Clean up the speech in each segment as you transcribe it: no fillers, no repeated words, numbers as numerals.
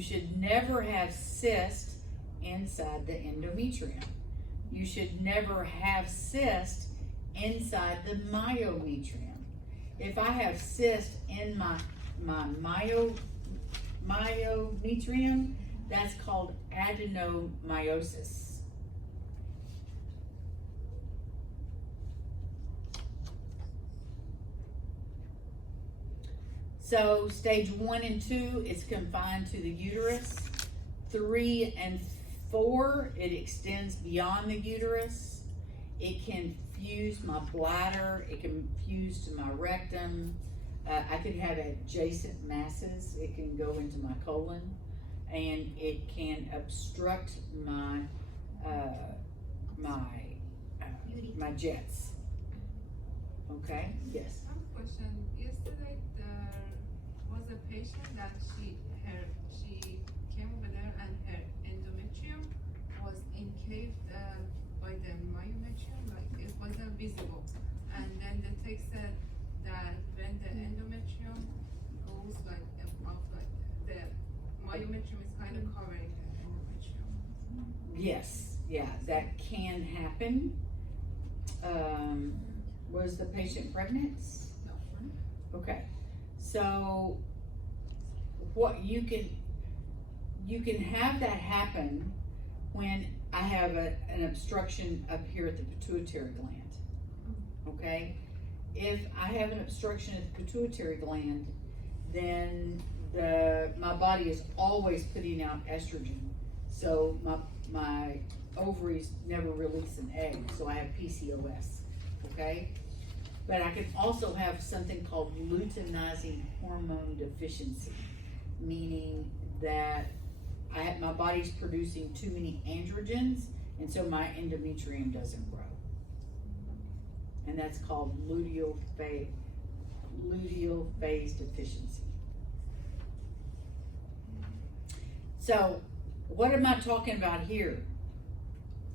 You should never have cysts inside the endometrium. You should never have cysts inside the myometrium. If I have cysts in my myometrium, that's called adenomyosis. So stage 1 and 2 is confined to the uterus. 3 and 4, it extends beyond the uterus. It can fuse my bladder. It can fuse to my rectum. I could have adjacent masses. It can go into my colon, and it can obstruct my my jets. Okay. Yes. One question. Yesterday there was a patient that she came over there and her endometrium was encased by the myometrium, like it wasn't visible. And then the text said that when the endometrium goes like above, like the myometrium is kind of covering the endometrium. Yes. Yeah, that can happen. Was the patient pregnant? No. Okay. So what you can have that happen when I have an obstruction up here at the pituitary gland. Okay? If I have an obstruction at the pituitary gland, then my body is always putting out estrogen. So my ovaries never release an egg, so I have PCOS. Okay? But I can also have something called luteinizing hormone deficiency, meaning that my body's producing too many androgens, and so my endometrium doesn't grow. And that's called luteal phase deficiency. So, what am I talking about here?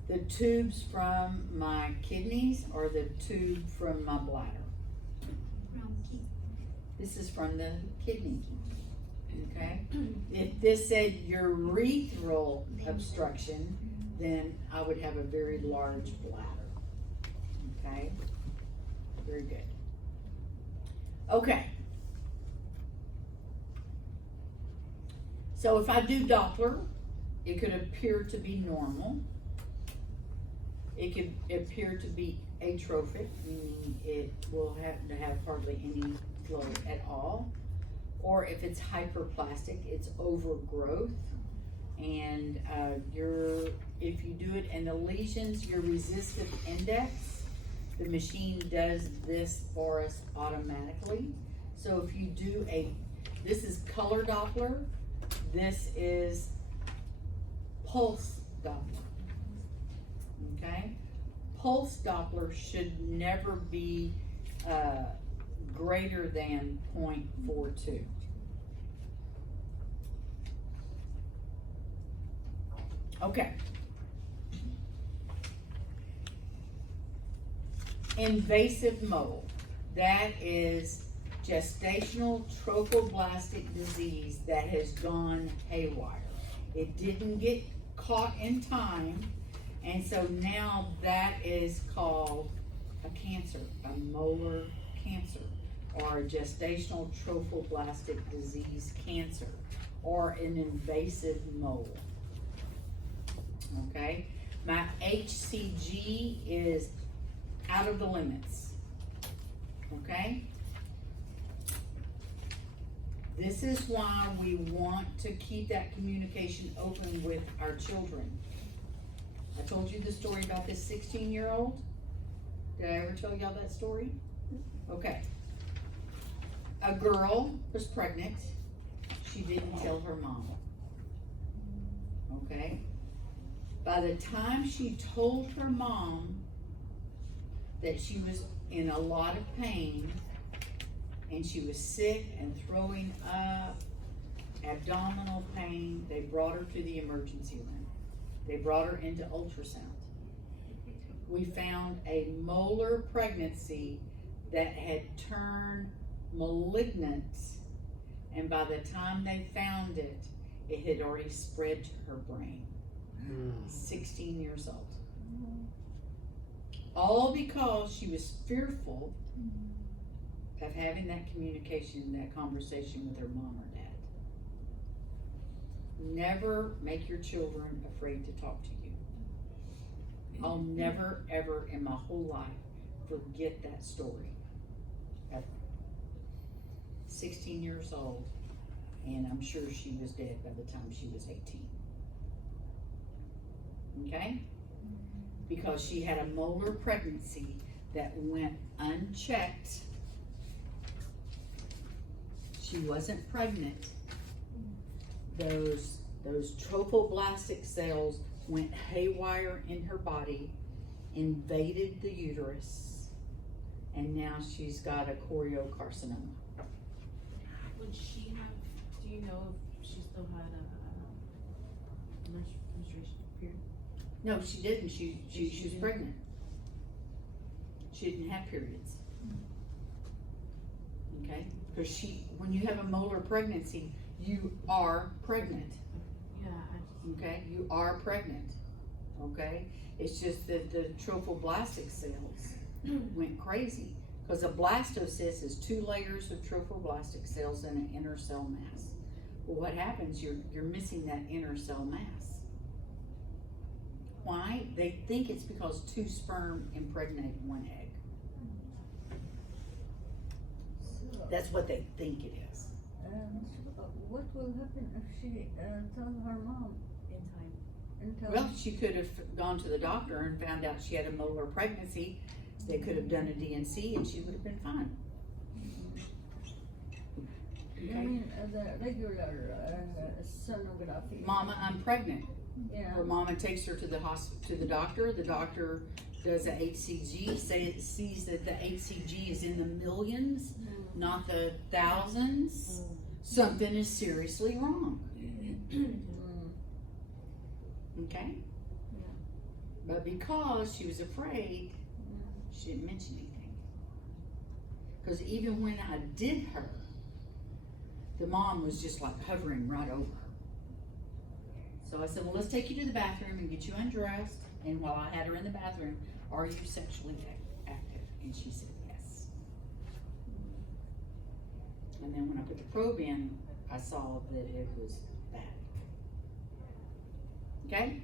The tubes from my kidneys or the tube from my bladder? This is from the kidney. Okay? If this said urethral obstruction, then I would have a very large bladder. Okay? Very good. Okay. So if I do Doppler, it could appear to be normal. It could appear to be atrophic, meaning it will have hardly any flow at all. Or if it's hyperplastic, it's overgrowth. And if you do it in the lesions, your resistive index, the machine does this for us automatically. So if you do this is color Doppler, this is pulse Doppler. Okay? Pulse Doppler should never be greater than 0.42. Okay. Invasive mode. That is gestational trophoblastic disease that has gone haywire. It didn't get caught in time, and so now that is called a cancer, a molar cancer, or a gestational trophoblastic disease cancer, or an invasive mole. Okay? My HCG is out of the limits. Okay? This is why we want to keep that communication open with our children. I told you the story about this 16-year-old. Did I ever tell y'all that story? Okay. A girl was pregnant. She didn't tell her mom. Okay? By the time she told her mom that she was in a lot of pain and she was sick and throwing up, abdominal pain, they brought her to the emergency room. They brought her into ultrasound. We found a molar pregnancy that had turned malignant, and by the time they found it, It had already spread to her brain. 16 years old. All because she was fearful of having that communication, that conversation with her mom or dad. Never make your children afraid to talk to you. I'll never, ever in my whole life forget that story. Ever. 16 years old, and I'm sure she was dead by the time she was 18. Okay? Because she had a molar pregnancy that went unchecked. She wasn't pregnant. Those trophoblastic cells went haywire in her body, invaded the uterus, and now she's got a choriocarcinoma. Would she have, do you know if she still had a menstruation period? No, she didn't. She was pregnant. She didn't have periods. Okay? Because when you have a molar pregnancy, you are pregnant. Yeah. Okay? You are pregnant. Okay? It's just that the trophoblastic cells went crazy. Because a blastocyst is 2 layers of trophoblastic cells in an inner cell mass. Well, what happens? You're missing that inner cell mass. Why? They think it's because 2 sperm impregnate 1 egg. That's what they think it is. What will happen if she tells her mom In time. Well, she could have gone to the doctor and found out she had a molar pregnancy. They could have done a DNC and she would have been fine. I mean, the regular sonography. Mama, I'm pregnant. Yeah. Her mama takes her to the to the doctor. The doctor does a HCG, sees that the HCG is in the millions, not the thousands. Something is seriously wrong. Okay? But because she was afraid, she didn't mention anything. Because even when I did her, the mom was just like hovering right over her. So I said, well, let's take you to the bathroom and get you undressed. And while I had her in the bathroom, are you sexually active? And she said yes. And then when I put the probe in, I saw that it was bad. Okay?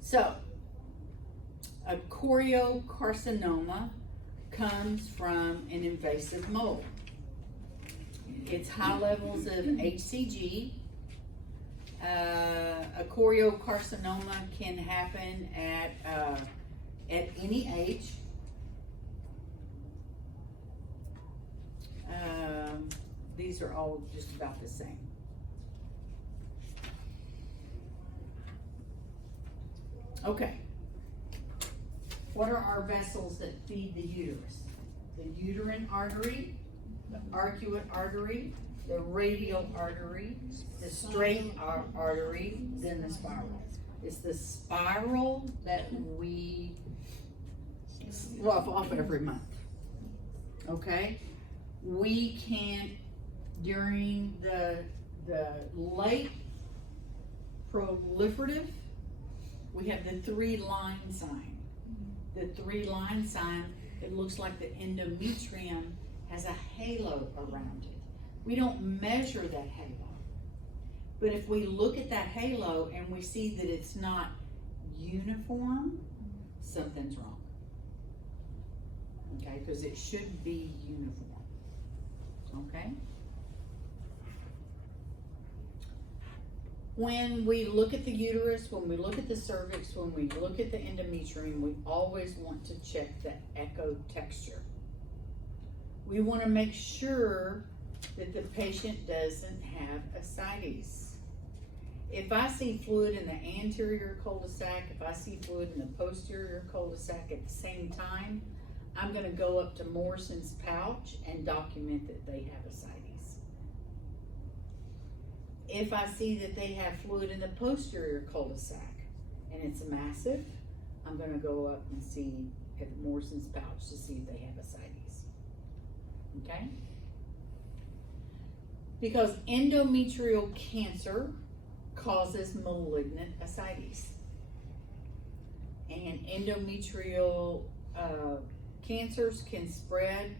So, a choriocarcinoma comes from an invasive mode. It's high levels of HCG. A choriocarcinoma can happen at any age. These are all just about the same. Okay. What are our vessels that feed the uterus? The uterine artery, the arcuate artery, the radial artery, the straight artery, then the spiral. It's the spiral that we rough off every month. Okay? We can, during the late proliferative, we have the 3-line sign. The 3-line sign, it looks like the endometrium has a halo around it. We don't measure that halo. But if we look at that halo and we see that it's not uniform, something's wrong. Okay, because it should be uniform. Okay? When we look at the uterus, when we look at the cervix, when we look at the endometrium, we always want to check the echo texture. We want to make sure that the patient doesn't have ascites. If I see fluid in the anterior cul-de-sac, if I see fluid in the posterior cul-de-sac at the same time, I'm going to go up to Morrison's pouch and document that they have ascites. If I see that they have fluid in the posterior cul-de-sac and it's massive, I'm going to go up and see at Morrison's pouch to see if they have ascites. Okay? Because endometrial cancer causes malignant ascites. And endometrial cancers can spread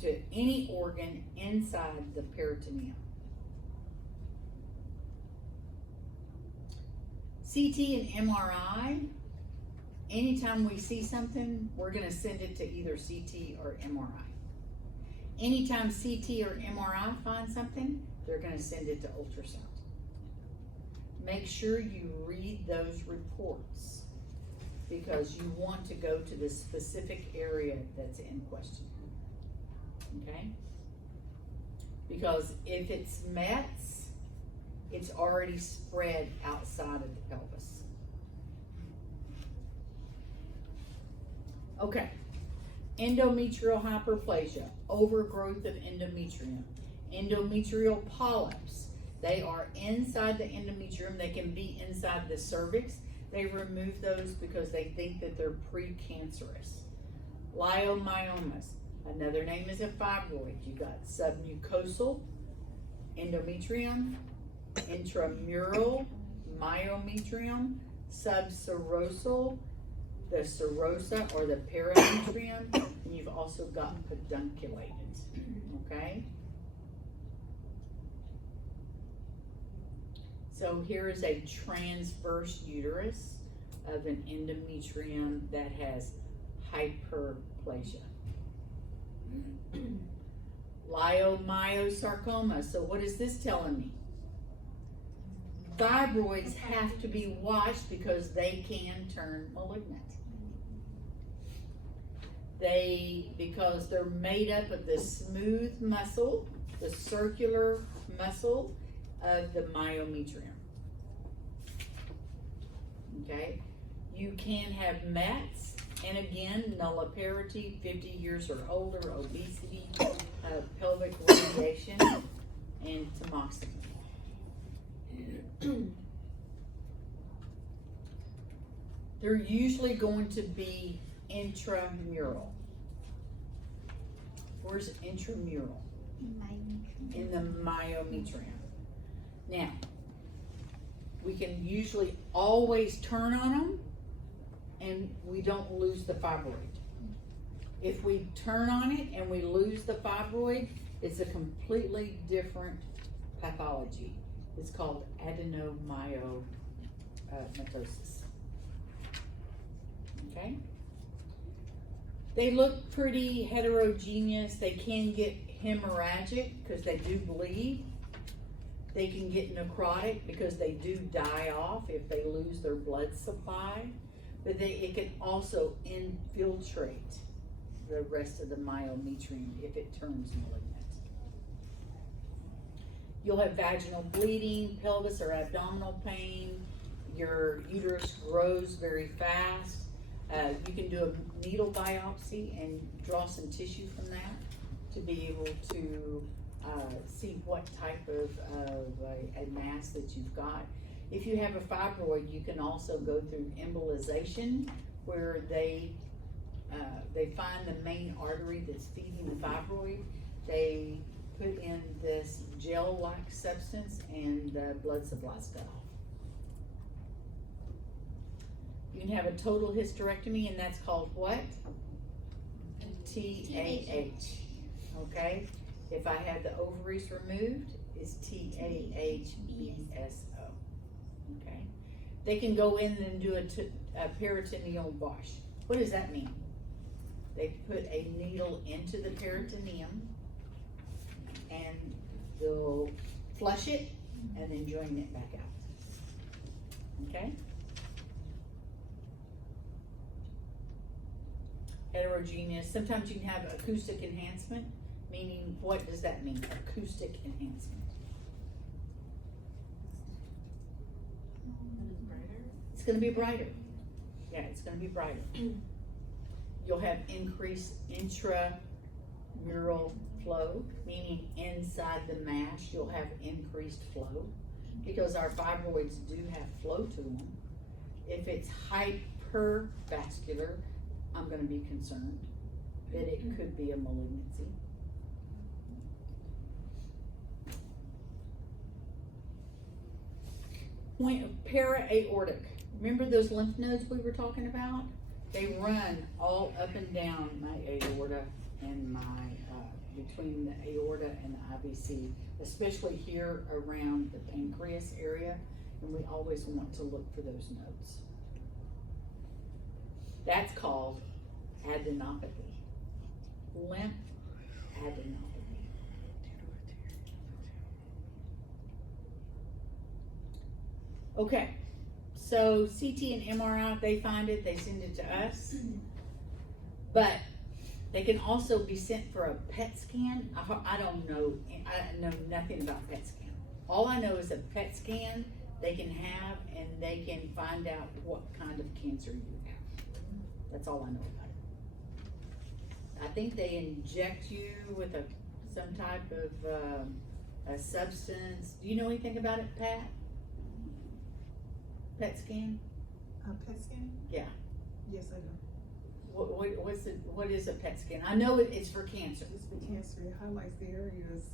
to any organ inside the peritoneum. CT and MRI, anytime we see something, we're going to send it to either CT or MRI. Anytime CT or MRI find something, they're going to send it to ultrasound. Make sure you read those reports because you want to go to the specific area that's in question. Okay? Because if it's Mets, it's already spread outside of the pelvis. Okay. Endometrial hyperplasia, overgrowth of endometrium, endometrial polyps. They are inside the endometrium. They can be inside the cervix. They remove those because they think that they're precancerous. Leiomyomas, another name is a fibroid. You got submucosal endometrium, intramural myometrium, subserosal, the serosa or the parametrium, and you've also got pedunculated, okay? So here is a transverse uterus of an endometrium that has hyperplasia. Leiomyosarcoma, so what is this telling me? Fibroids have to be watched because they can turn malignant. Because they're made up of the smooth muscle, the circular muscle of the myometrium. Okay? You can have MATs, and again, nulliparity, 50 years or older, obesity, pelvic radiation, and tamoxifen. They're usually going to be intramural. Where's intramural? In the myometrium. Now, we can usually always turn on them and we don't lose the fibroid. If we turn on it and we lose the fibroid, it's a completely different pathology. It's called adenomyosis. Okay? They look pretty heterogeneous. They can get hemorrhagic because they do bleed. They can get necrotic because they do die off if they lose their blood supply. But it can also infiltrate the rest of the myometrium if it turns malignant. You'll have vaginal bleeding, pelvis or abdominal pain. Your uterus grows very fast. You can do a needle biopsy and draw some tissue from that to be able to see what type of a mass that you've got. If you have a fibroid, you can also go through embolization, where they find the main artery that's feeding the fibroid. They put in this gel-like substance and the blood supply's cut off. You can have a total hysterectomy, and that's called what? TAH. Okay? If I had the ovaries removed, it's TAHBSO. Okay? They can go in and do a peritoneal wash. What does that mean? They put a needle into the peritoneum and they'll flush it and then drain it back out. Okay? Heterogeneous. Sometimes you can have acoustic enhancement, meaning what does that mean? Acoustic enhancement. It's going to be brighter. Yeah, it's going to be brighter. You'll have increased intramural flow, meaning inside the mass you'll have increased flow because our fibroids do have flow to them. If it's hypervascular, I'm going to be concerned that it could be a malignancy. When para-aortic, remember those lymph nodes we were talking about? They run all up and down my aorta and my, between the aorta and the IVC, especially here around the pancreas area, and we always want to look for those nodes. That's called adenopathy. Lymph adenopathy. Okay, so CT and MRI, they find it, they send it to us. But they can also be sent for a PET scan. I don't know, I know nothing about PET scan. All I know is a PET scan they can have, and they can find out what kind of cancer you have. That's all I know about it. I think they inject you with some type of a substance. Do you know anything about it, Pat? PET scan? PET scan? Yeah. Yes, I do. What is a PET scan? I know it's for cancer. It's for cancer. It highlights the areas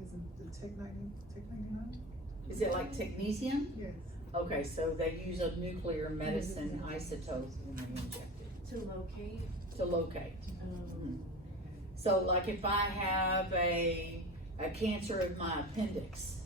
using the Tech-99. Is it like technetium? Yes. Okay, so they use a nuclear medicine isotope when they inject it To locate. to locate. So like if I have a cancer of my appendix,